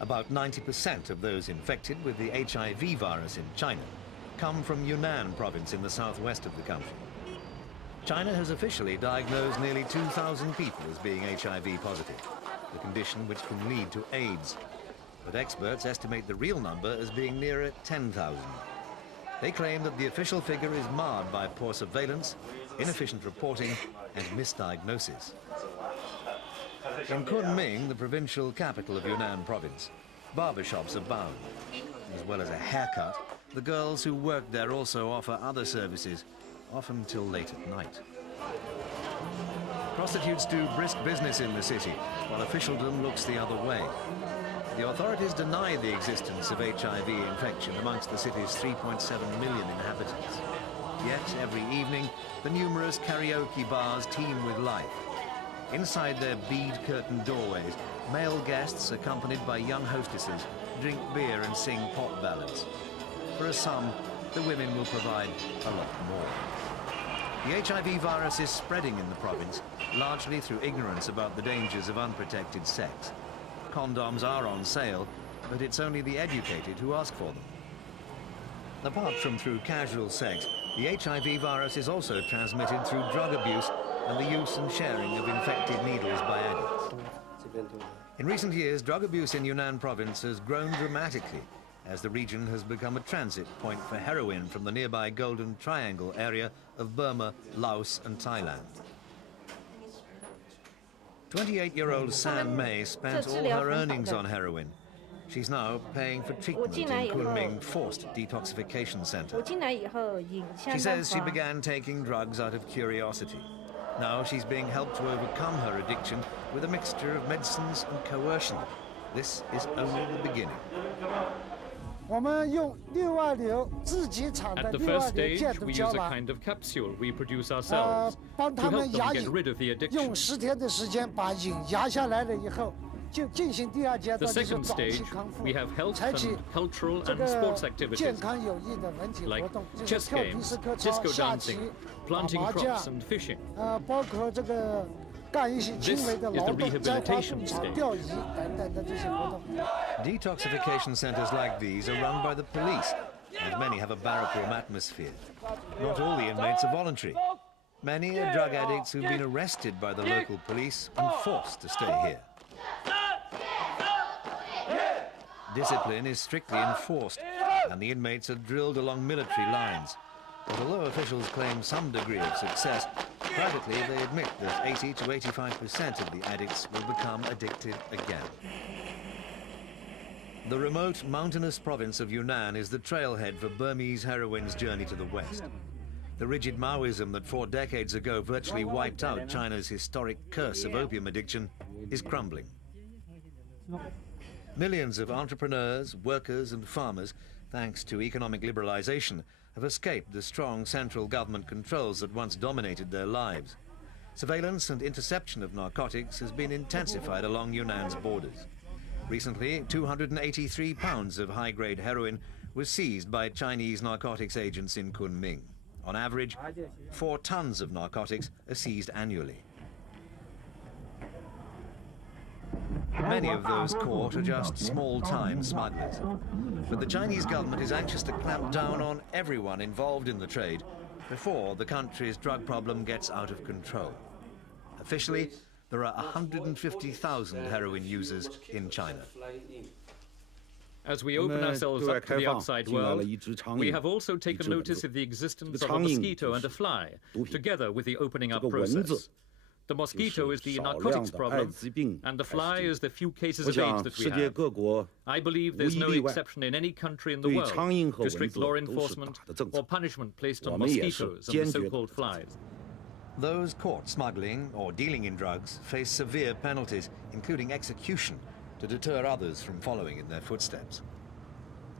About 90% of those infected with the HIV virus in China come from Yunnan province in the southwest of the country. China has officially diagnosed nearly 2,000 people as being HIV positive, a condition which can lead to AIDS. But experts estimate the real number as being nearer 10,000. They claim that the official figure is marred by poor surveillance, inefficient reporting, and misdiagnosis. In Kunming, the provincial capital of Yunnan province, barbershops abound. As well as a haircut, the girls who work there also offer other services, often till late at night. Prostitutes do brisk business in the city, while officialdom looks the other way. The authorities deny the existence of HIV infection amongst the city's 3.7 million inhabitants. Yet, every evening, the numerous karaoke bars teem with life. Inside their bead-curtained doorways, male guests, accompanied by young hostesses, drink beer and sing pop ballads. For a sum, the women will provide a lot more. The HIV virus is spreading in the province, largely through ignorance about the dangers of unprotected sex. Condoms are on sale, but it's only the educated who ask for them. Apart from through casual sex, the HIV virus is also transmitted through drug abuse and the use and sharing of infected needles by addicts. In recent years, drug abuse in Yunnan province has grown dramatically as the region has become a transit point for heroin from the nearby Golden Triangle area of Burma, Laos and Thailand. 28-year-old San Mei spent all her earnings on heroin. She's now paying for treatment in Kunming Forced Detoxification Center. She says she began taking drugs out of curiosity. Now she's being helped to overcome her addiction with a mixture of medicines and coercion. This is only the beginning. At the first stage, we use a kind of capsule we produce ourselves to help them get rid of the addiction. The second stage, we have health and cultural and sports activities, like chess games, disco dancing, planting crops and fishing. This is the rehabilitation stage. Detoxification centers like these are run by the police, and many have a barrack-room atmosphere. Not all the inmates are voluntary. Many are drug addicts who've been arrested by the local police and forced to stay here. Discipline is strictly enforced, and the inmates are drilled along military lines. But although officials claim some degree of success, privately they admit that 80 to 85% of the addicts will become addicted again. The remote mountainous province of Yunnan is the trailhead for Burmese heroin's journey to the west. The rigid Maoism that 4 decades ago virtually wiped out China's historic curse of opium addiction is crumbling. Millions of entrepreneurs, workers and farmers, thanks to economic liberalization, have escaped the strong central government controls that once dominated their lives. Surveillance and interception of narcotics has been intensified along Yunnan's borders. Recently, 283 pounds of high-grade heroin was seized by Chinese narcotics agents in Kunming. On average, 4 tons of narcotics are seized annually. Many of those caught are just small-time smugglers. But the Chinese government is anxious to clamp down on everyone involved in the trade before the country's drug problem gets out of control. Officially, there are 150,000 heroin users in China. As we open ourselves up to the outside world, we have also taken notice of the existence of a mosquito and a fly, together with the opening up process. The mosquito is the narcotics problem, and the fly is the few cases of AIDS that we have. I believe there's no exception in any country in the world to strict law enforcement or punishment placed on mosquitoes and the so-called flies. Those caught smuggling or dealing in drugs face severe penalties, including execution, to deter others from following in their footsteps.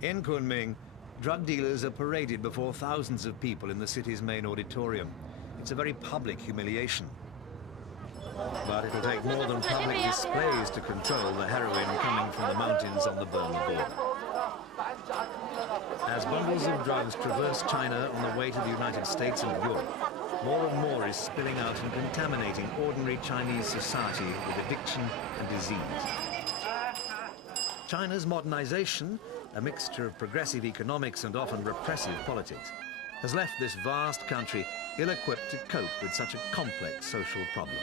In Kunming, drug dealers are paraded before thousands of people in the city's main auditorium. It's a very public humiliation. But it'll take more than public displays to control the heroin coming from the mountains on the Burma border. As bundles of drugs traverse China on the way to the United States and Europe, more and more is spilling out and contaminating ordinary Chinese society with addiction and disease. China's modernization, a mixture of progressive economics and often repressive politics, has left this vast country ill-equipped to cope with such a complex social problem.